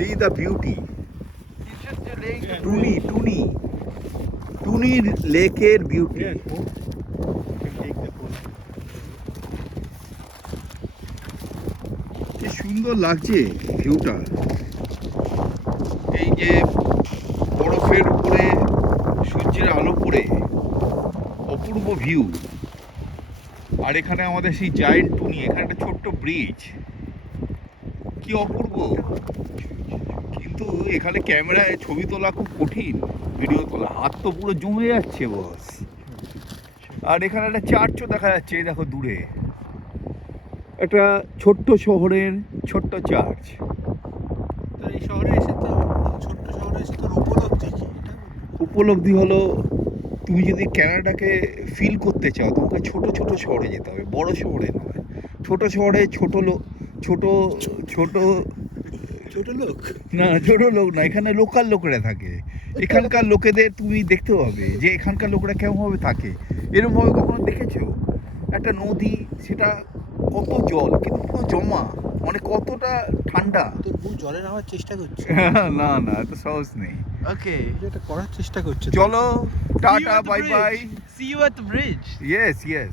See the beauty. He's just delaying the টুনি লেকের beauty. কি সুন্দর লাগছে ভিউটা। এই যে বরফের উপরে সূর্যের আলো পড়ে অপূর্ব ভিউ। আর এখানে আমাদের সেই জায়েন্ট টুনি, এখানে একটা ছোট্ট ব্রিজ, কি অপূর্ব। কিন্তু এখানে ক্যামেরায় ছবি তোলা খুব কঠিন, ভিডিও তোলা, হাত তো পুরো জমে যাচ্ছে বস। আর এখানে একটা চার্চও দেখা যাচ্ছে, এই দেখো দূরে একটা ছোট্ট শহরের ছোট্ট চার্চ। এই শহরে এসে তো ছোট্ট শহরে এসে তো উপলব্ধি কি এটা? উপলব্ধি হলো তুমি যদি ক্যানাডাকে ফিল করতে চাও তোমাকে ছোট ছোট শহরে যেতে হবে, বড় শহরে নয়। ছোট শহরে ছোট লোক, ছোট ছোট ছোট লোক না, ছোট লোক না, এখানে লোকাল লোকেরা থাকে। এখানকার লোকেদের তুমি দেখতে হবে যে এখানকার লোকেরা কেমনভাবে থাকে। এরকমভাবে কখনো দেখেছো একটা নদী, সেটা কত জল কিন্তু পুরো জমা, মানে কতটা ঠান্ডা। তোর বউ জলে নামার চেষ্টা করছে, না না, এত সহজ নেই। Okay. এটা করার চেষ্টা করছে। চলো, See you tata, at the bye bye. bridge. See you at the bridge. Yes yes.